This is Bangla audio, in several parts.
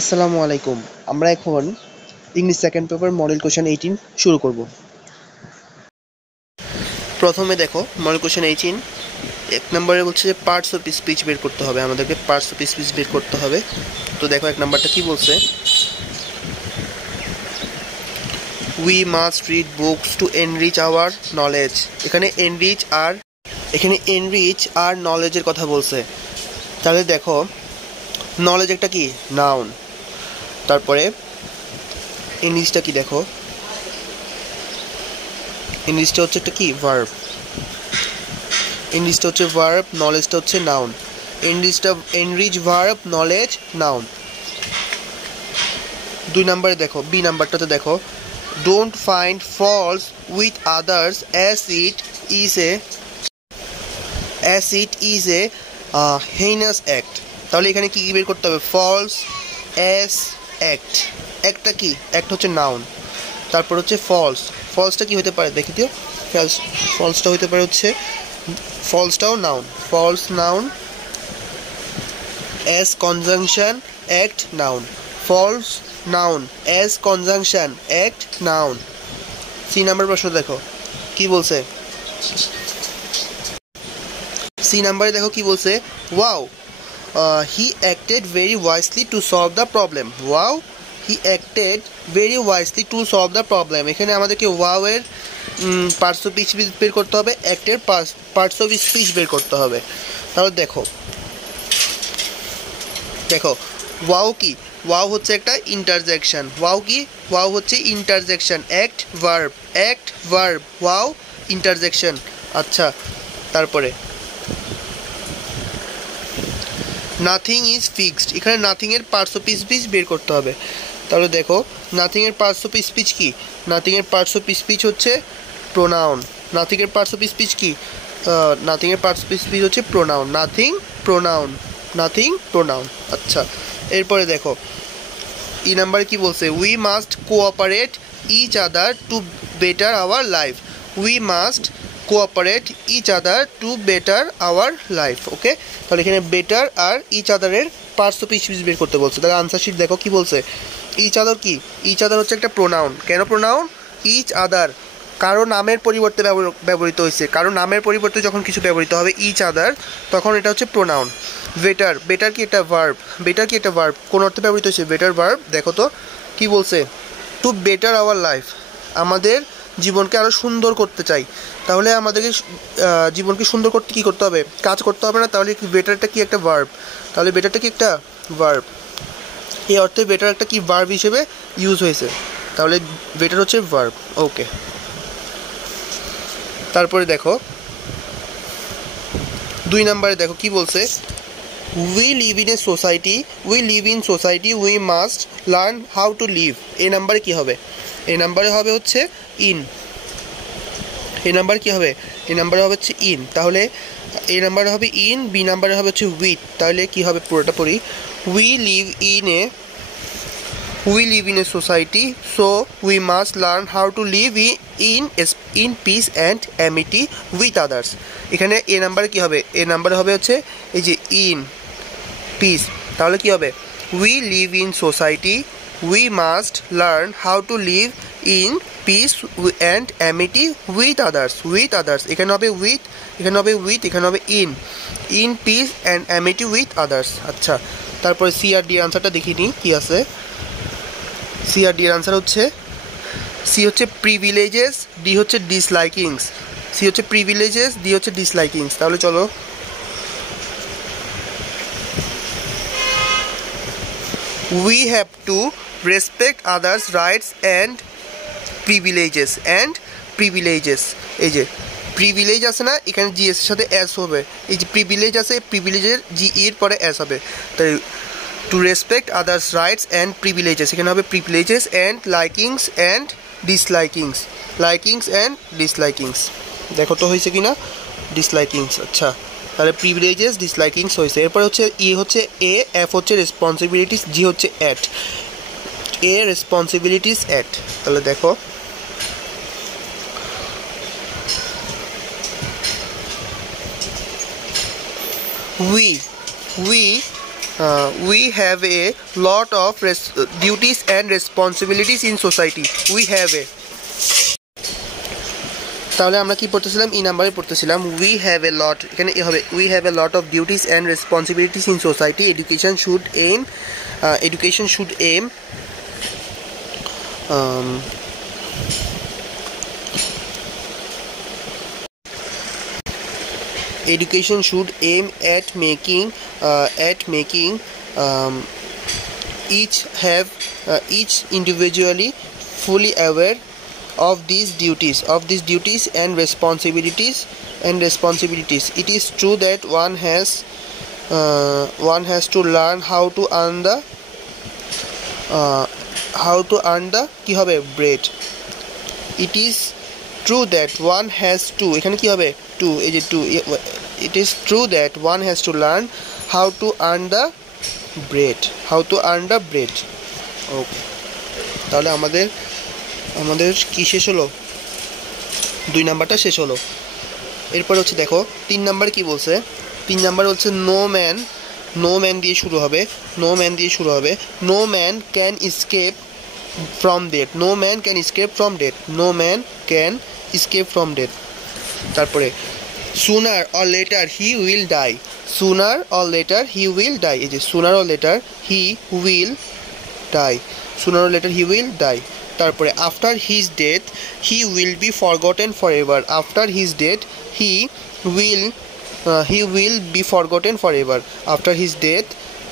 আসসালামু আলাইকুম। আমরা এখন English second paper model question 18 শুরু করব। প্রথমে দেখো মডেল কোশ্চেন 18 এক নম্বরে বলছে যে পার্টস অফ স্পিচ বের করতে হবে, আমাদেরকে পার্টস অফ স্পিচ বের করতে হবে। তো দেখো এক নাম্বারটা কি বলছে, we must read books two enrich hour knowledge. এখানে এনরিচ আর নলেজের কথা বলছে। তাহলে দেখো নলেজ একটা কি নাউন, তারপরে এনরিচটা কি, দেখো এনরিচটা হচ্ছে একটা কি ভার্ব, এনরিচটা হচ্ছে ভার্ব, নলেজটা হচ্ছে noun. Enrich verb, knowledge noun. দুই নম্বরে দেখো বি নাম্বারটাতে দেখো, don't find faults with others as it is a heinous act. তাহলে এখানে কি কি বের করতে হবে, ফলস, অ্যাজ, অ্যাক্ট। একটা কি, অ্যাক্ট হচ্ছে নাউন, তারপর হচ্ছে ফলস। ফলসটা কি হতে পারে দেখি দিও, ফলসটা হতে পারে হচ্ছে, ফলসটাও noun, false noun, as conjunction act noun, false noun as conjunction act noun. C number প্রশ্ন দেখো কি বলছে, সি নাম্বারে দেখো কি বলছে, wow he acted very wisely to solve the problem. Wow he acted very wisely to solve the problem. এখানে আমাদেরকে ওয়াও এর পার্টস অফ স্পিচ বের করতে হবে, অ্যাক্টের পার্টস অফ স্পিচ বের করতে হবে। তাহলে দেখো দেখো ওয়াও কি, ওয়াও হচ্ছে একটা ইন্টারজেকশন। ওয়াও কি, ওয়াও হচ্ছে interjection, act verb wow interjection. আচ্ছা, তারপরে নাথিং ইজ ফিক্সড। এখানে নাথিং এর পার্টস অফ স্পিচ বের করতে হবে। তাহলে দেখো নাথিং এর পার্টস অফ স্পিচ কি, নাথিং এর পার্টস অফ স্পিচ হচ্ছে প্রোনাউন। নাথিং এর পার্টস অফ স্পিচ কি, নাথিং এর পার্টস অফ স্পিচ হচ্ছে pronoun, nothing pronoun, nothing pronoun. আচ্ছা, এরপরে দেখো ই নাম্বারে কি বলছে, we must cooperate each other to better our life. We must cooperate each other to better our life. Okay, তাহলে এখানে বেটার আর ইচ আদারের পার্টস অফ স্পিচ বের করতে বলছে। তাহলে আনসার শিট দেখো কি বলছে, ইচ আদার কি, ইচ আদার হচ্ছে একটা প্রোনাউন। কেন প্রোনাউন, ইচ আদার কারো নামের পরিবর্তে ব্যবহৃত হয়েছে, কারো নামের পরিবর্তে যখন কিছু ব্যবহৃত হবে ইচ আদার, তখন এটা হচ্ছে প্রোনাউন। বেটার, বেটার কি একটা ভার্ব, বেটার কি একটা ভার্ব, কোন অর্থে ব্যবহৃত হয়েছে, বেটার ভার্ব। দেখো তো কি বলছে, টু বেটার আওয়ার লাইফ, আমাদের জীবনকে আরও সুন্দর করতে চাই। তাহলে আমাদেরকে জীবনকে সুন্দর করতে কী করতে হবে, কাজ করতে হবে না। তাহলে বেটারটা কি একটা ভার্ব, তাহলে বেটারটা কি একটা ভার্ব, এই অর্থে বেটার একটা কি ভার্ব হিসেবে ইউজ হয়েছে। তাহলে বেটার হচ্ছে ভার্ব। ওকে, তারপরে দেখো দুই নম্বরে দেখো কি বলছে, we live in society we must learn how to live. এই নাম্বারে কি হবে, এই নাম্বারে হবে হচ্ছে ইন, এই নাম্বার কি হবে, এই নাম্বারে হবে হচ্ছে ইন। তাহলে এই নাম্বারে হবে ইন, বি নাম্বারে হবে হচ্ছে উইথ। তাহলে কি হবে পুরোটা পড়ি, we live in a society, so we must learn how to live in peace and Amity with others. এখানে এ নাম্বারে কি হবে, এ নাম্বারে হবে হচ্ছে এই যে ইন পিস। তাহলে কি হবে, we live in society we must learn how to live in peace and Amity with others. এখানে হবে উইথ, এখানে হবে উইথ, এখানে হবে in peace and Amity with others. আচ্ছা, তারপরে সি আর ডি আনসারটা দেখিনি নিই কী আছে। সি আর ডি এর আনসার হচ্ছে, সি হচ্ছে প্রিভিলেজেস, ডি হচ্ছে ডিসলাইকিংস। সি হচ্ছে প্রিভিলেজেস, ডি হচ্ছে ডিসলাইকিংস। তাহলে চলো we have to respect others rights and privileges এই যে প্রিভিলেজ আছে না, এখানে জিএস এর সাথে এস হবে, এই যে প্রিভিলেজ আছে, প্রিভিলেজের জি এর পরে এস হবে। তাই to respect others rights and privileges, এখানে হবে প্রিভিলেজেস অ্যান্ড লাইকিংস অ্যান্ড ডিসলাইকিংস। দেখো তো হয়েছে কিনা, ডিসলাইকিংস। আচ্ছা, তাহলে প্রিভিলেজেস ডিসলাইকিংস হয়েছে। এরপরে হচ্ছে ই হচ্ছে এ, এফ হচ্ছে রেসপন্সিবিলিটিস, জি হচ্ছে অ্যাট, এ রেসপন্সিবিলিটিস অ্যাট। তাহলে দেখো we we have a lot of duties and responsibilities in society. We have a, তাহলে আমরা কি পড়তেছিলাম, ই নাম্বারে পড়তেছিলাম উই হ্যাভ এ লট, এখানে হবে we have a lot of duties and responsibilities in society. Education should aim education should aim at making each individually fully aware of these duties and responsibilities. It is true that one has to learn how to earn the কি হবে bread. It is true that one has to, এখানে কি হবে to, এই যে to, it is true that one has to learn how to earn the bread. ওকে, তাহলে আমাদের কি শেষ হলো, 2 নাম্বারটা শেষ হলো। এরপর হচ্ছে দেখো 3 নাম্বার কি বলছে, 3 নাম্বার হচ্ছে নো ম্যান দিয়ে শুরু হবে, no man can escape from death. তারপরে sooner or later he will die. এই যে sooner or later he will die. তারপরে after his death he will be forgotten forever.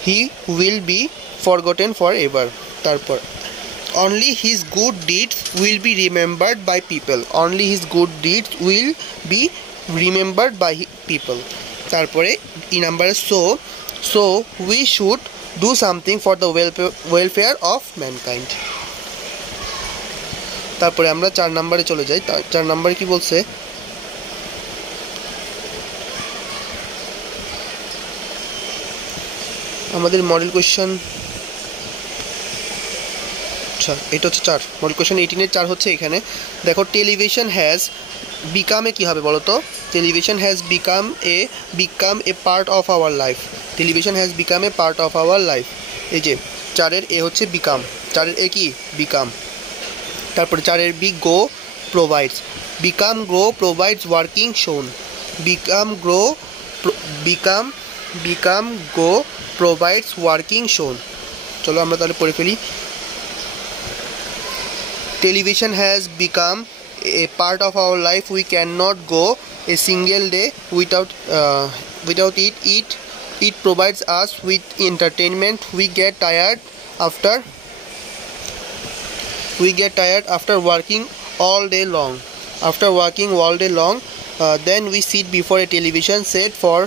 he will be forgotten forever. তারপর only his good deeds will be remembered by people. তারপরে ই নাম্বারে so we should do something for the welfare of mankind. তারপরে আমরা 4 নাম্বারে চলে যাই। 4 নাম্বারে কি বলছে, আমাদের মডেল কোয়েশ্চেন, আচ্ছা এটা হচ্ছে 4 মডেল কোয়েশ্চেন 18 এর 4 হচ্ছে এখানে দেখো টেলিভিশন হ্যাজ বিকাম এ কি হবে বলো তো, television has become a part of our life. এই যে 4 এর এ হচ্ছে বিকাম, 4 এর এ কি বিকাম। তারপরে 4 এর বি গো প্রোভাইডস, প্রোভাইডস ওয়ার্কিং শোন, গো প্রোভাইডস ওয়ার্কিং শোন। চলো আমরা তাহলে পড়ে ফেলি। Television has become a part of our life. We cannot go a single day without it. It provides us with entertainment. We get tired after working all day long. Then we sit before a television set for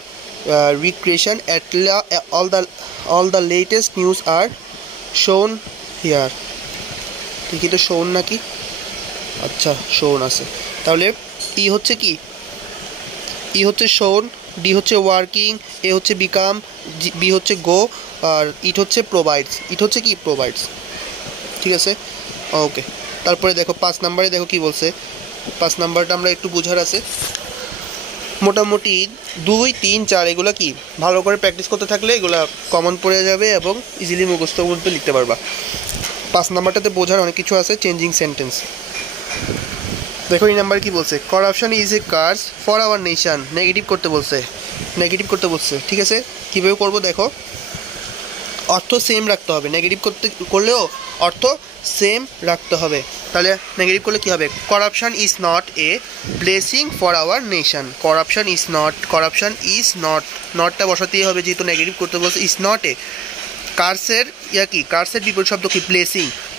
recreation. All the latest news are shown here. ঠিকই তো শোন নাকি, আচ্ছা শোন আছে। তাহলে ই হচ্ছে কি, ই হচ্ছে শোন, ডি হচ্ছে ওয়ার্কিং, এ হচ্ছে বিকাম, বি হচ্ছে গো, আর ইট হচ্ছে প্রোভাইডস, ঠিক আছে ওকে। তারপরে দেখো 5 নাম্বারে দেখো কি বলছে, 5 নাম্বারটা আমরা একটু বোঝার আছে। মোটামুটি 2, 3, 4 এগুলো কি ভালো করে প্র্যাকটিস করতে থাকলে এগুলো কমন পড়ে যাবে এবং ইজিলি মুখস্থ করতে লিখতে পারবা। 5 নাম্বারটাতে বোঝার অনেক কিছু আছে, চেঞ্জিং সেন্টেন্স। দেখো এই নাম্বার কি বলছে, corruption is a curse for our nation. Negative করতে বলছে, ঠিক আছে। কীভাবে করবো দেখো, অর্থ সেম রাখতে হবে, নেগেটিভ করলেও অর্থ সেম রাখতে হবে। তাহলে নেগেটিভ করলে কী হবে, corruption is not a blessing for our nation. Corruption is নটটা বসাতেই হবে যেহেতু নেগেটিভ করতে বলছে, ইজ নট এ। কার্সের কার্সের বিপরীত শব্দ কি,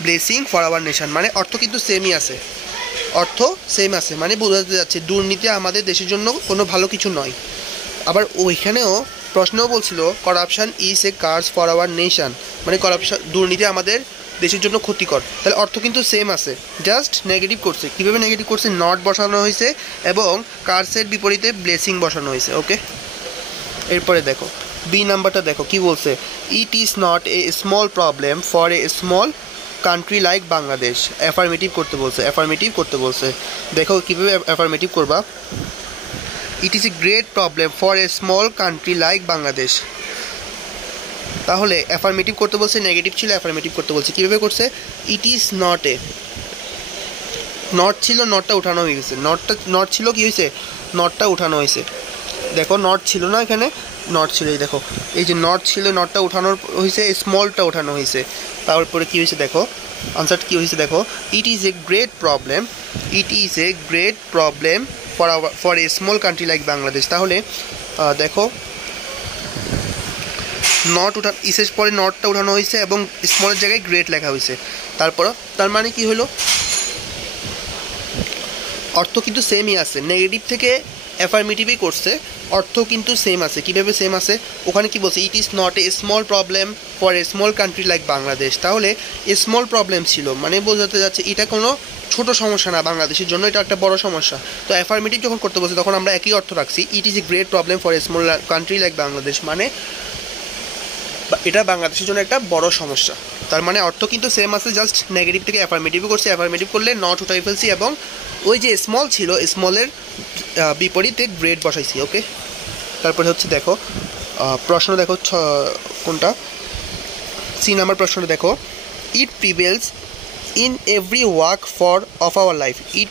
ব্লেসিং ফর আওয়ার নেশন, মানে অর্থ কিন্তু সেমই আছে, মানে বোঝাতে যাচ্ছে দুর্নীতি আমাদের দেশের জন্য কোনো ভালো কিছু নয়। আবার ওইখানেও প্রশ্নও বলছিল corruption is a curse for our nation, মানে দুর্নীতি আমাদের দেশের জন্য ক্ষতিকর। তাহলে অর্থ কিন্তু সেম আছে, জাস্ট নেগেটিভ করছে। কীভাবে নেগেটিভ করছে, নট বসানো হয়েছে এবং কার্সের বিপরীতে ব্লেসিং বসানো হয়েছে। ওকে, এরপরে দেখো বি নাম্বারটা দেখো কি বলছে, it is not a small problem for a small country like Bangladesh. Affirmative করতে বলছে। দেখো কীভাবে অ্যাফার্মেটিভ করবা, it is a great problem for a small country like Bangladesh. তাহলে অ্যাফার্মেটিভ করতে বলছে, নেগেটিভ ছিল অ্যাফার্মেটিভ করতে বলছে। কীভাবে করছে? It is not a, not ছিল নটটা উঠানো হয়ে গেছে, নট ছিল কি হয়েছে? নটটা উঠানো হয়েছে। দেখো নট ছিল না এখানে, নট ছিল, এই দেখো এই যে নট ছিল নটটা উঠানোর হয়েছে, স্মলটা উঠানো হয়েছে। তারপরে কী হয়েছে দেখো, আনসারটা কী হয়েছে দেখো, it is a great problem, it is a great problem for a small country like Bangladesh. তাহলে দেখো নট উঠা ইসের পরে নটটা উঠানো হয়েছে এবং স্মলের জায়গায় গ্রেট লেখা হয়েছে। তারপর তার মানে কি হলো, অর্থ কিন্তু সেমই আছে, নেগেটিভ থেকে অ্যাফার্মেটিভই করছে, অর্থ কিন্তু সেম আছে। কীভাবে সেম আছে? ওখানে কি বলছে? It is not a small problem for a small country like Bangladesh. তাহলে স্মল প্রবলেম ছিল মানে বোঝাতে যাচ্ছে এটা কোনো ছোট সমস্যা না, বাংলাদেশের জন্য এটা একটা বড় সমস্যা। তো অ্যাফার্মেটিভ যখন করতে বলছে তখন আমরা একই অর্থ রাখছি, it is a great problem for a small country like Bangladesh, মানে এটা বাংলাদেশের জন্য একটা বড় সমস্যা। তার মানে অর্থ কিন্তু সেম আছে, জাস্ট নেগেটিভ থেকে অ্যাফার্মেটিভ করছে, অ্যাফার্মেটিভ করলে নট উঠাই ফেলছি এবং ওই যে স্মল ছিল স্মলের বিপরীতে গ্রেড বসাইছি। ওকে, তারপরে হচ্ছে দেখো প্রশ্ন দেখো কোনটা, সি নাম্বার প্রশ্নটা দেখো, it prevails in every walk of our life, it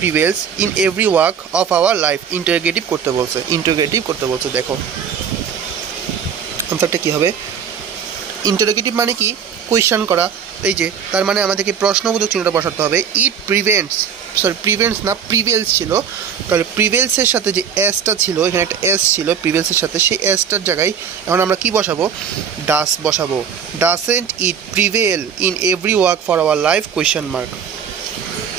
prevails in every walk of our life. Interrogative করতে বলছে, ইন্টারোগেটিভ করতে বলছে। দেখো আনসারটা কী হবে? ইন্টারোগেটিভ মানে কি? কোয়েশ্চেন করা। এই যে তার মানে আমাদেরকে প্রশ্নবোধক চিহ্নটা বসাতে হবে। ইট প্রিভেন্টস না প্রিভেলস ছিল, তাহলে প্রিভেলসের সাথে যে এসটা ছিল, এখানে একটা এস ছিল প্রিভেলসের সাথে, সেই এসটার জায়গায় এখন আমরা কি বসাবো? ডাস বসাবো। Doesn't it prevail in every walk for our life question mark.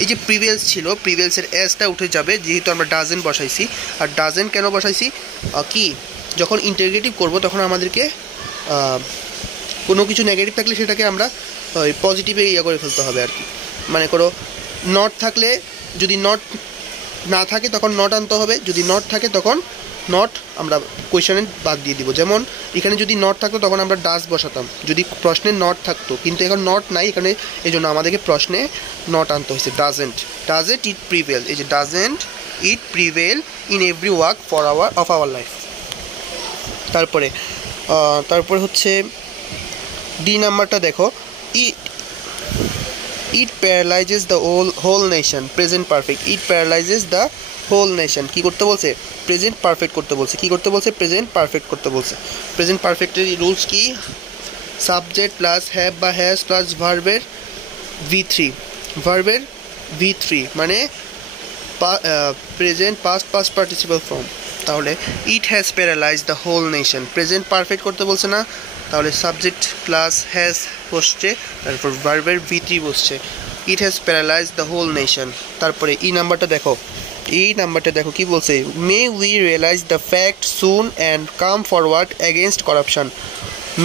এই যে প্রিভেলস ছিল, প্রিভেলসের এসটা উঠে যাবে যেহেতু আমরা ডাজেন্ট বসাইছি। আর ডাজেন্ট কেন বসাইছি? কি যখন ইন্টারোগেটিভ করব তখন আমাদেরকে কোনো কিছু নেগেটিভ থাকলে সেটাকে আমরা পজিটিভে করে ফেলতে হবে আর কি। মানে করো নট থাকলে, যদি নট না থাকে তখন নট আনতে হবে, যদি নট থাকে তখন নট আমরা কোয়েশ্চেনে বাদ দিয়ে দিব। যেমন এখানে যদি নট থাকতো তখন আমরা ডাস বসাতাম যদি প্রশ্নে নট থাকতো, কিন্তু এখন নট নাই এখানে, এই জন্য আমাদেরকে প্রশ্নে নট আনতে হয়েছে। ডাজেন্ট ইট প্রিভেল, এই যে doesn't it prevail in every walk of our life. তারপরে হচ্ছে ডি নাম্বারটা দেখো, it paralyses the whole nation, present perfect. It paralyses the whole nation, কী করতে বলছে? প্রেজেন্ট পারফেক্ট করতে বলছে। কী করতে বলছে? প্রেজেন্ট পারফেক্ট করতে বলছে। প্রেজেন্ট পারফেক্টের রুলস কি? সাবজেক্ট প্লাস হ্যাভ বা হ্যাজ প্লাস ভার্বের V3 মানে প্রেজেন্ট পাস্ট পার্টিসিপাল ফর্ম। তাহলে it has paralyse the whole nation, present perfect করতে বলছে না, তাহলে সাবজেক্ট প্লাস হ্যাজ বসছে, তারপর ভার্বের V3 বসছে। It has paralyse the whole nation. তারপরে এই নাম্বারটা দেখো কি বলছে? May we realise the fact soon and come forward against corruption.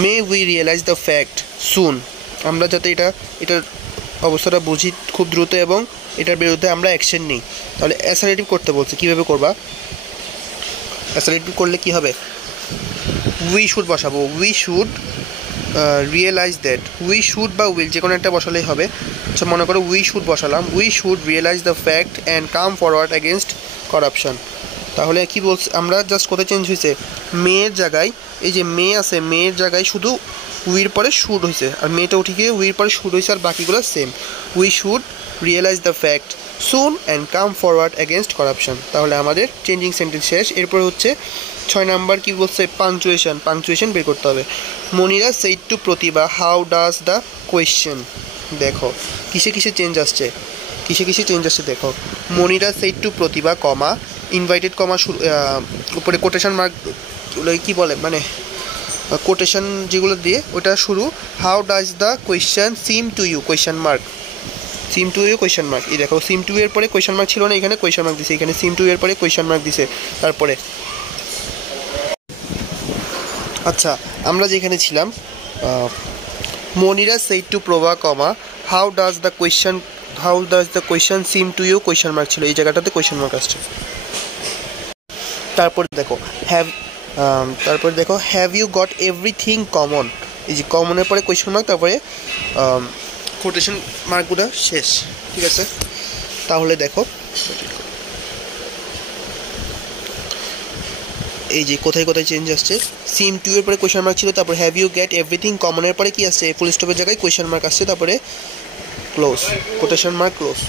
May we realise the fact soon, আমরা যাতে এটার অবস্থাটা বুঝি খুব দ্রুত এবং এটার বিরুদ্ধে আমরা অ্যাকশন নিই। তাহলে অ্যাসারেটিভ করতে বলছে, কীভাবে করবা? অ্যাসারেটিভ করলে কি হবে? উই শুড বসাবো, we should realise that, we should বা উইল যে কোনো একটা বসালেই হবে। আচ্ছা মনে করো উই শুড বসালাম, we should realise the fact and come forward against corruption. তাহলে কি বলছে? আমরা জাস্ট কোথায় চেঞ্জ হয়েছে? মেয়ের জায়গায়, এই যে মেয়ে আছে মেয়ের জায়গায় শুধু উইর পরে শুড হয়েছে, আর মেয়েটা উঠে গিয়ে উইর পরে শুড হয়েছে, আর বাকিগুলো same. We should realise the fact soon and come forward against corruption. তাহলে আমাদের চেঞ্জিং সেন্টেন্স শেষ। এরপর হচ্ছে 6 নাম্বার কি বলছে? পাংচুয়েশন বের করতে হবে। Monira said to Pratibha, how does the question. দেখো কিসে চেঞ্জ আসছে দেখো। Monira said to Pratibha comma invited comma উপরে কোটেশন মার্ক কি বলে, মানে কোটেশন যেগুলো দিয়ে ওটা শুরু। How does the question seem to you question mark, seem to you question mark. এই দেখো সিম টু এর পরে কোয়েশ্চেন মার্ক ছিল না, এখানে কোয়েশ্চেন মার্ক দিছে, এখানে সিম টু এর পরে কোয়েশ্চেন মার্ক দিছে। তারপরে আচ্ছা আমরা যেখানে ছিলাম, Monira said to Prabha comma how does the question seem to you question mark ছিল, এই জায়গাটাতে কোয়েশ্চেন মার্ক আসছে। তারপরে দেখো have you got everything comma, এই যে কমনের পরে কোয়েশ্চেন মার্ক, তারপরে কোটেশন মার্কগুলো শেষ। ঠিক আছে, তাহলে দেখো এই যে কোথায় চেঞ্জ আসছে। সিম টু এর পরে কোয়েশ্চেন মার্ক ছিল, তারপরে হ্যাভ ইউ গেট এভরিথিং কমনের পরে কি আসছে ফুল স্টপের জায়গায় কোয়েশ্চেন মার্ক আসছে, তারপরে ক্লোজ, কোটেশন মার্ক ক্লোজ।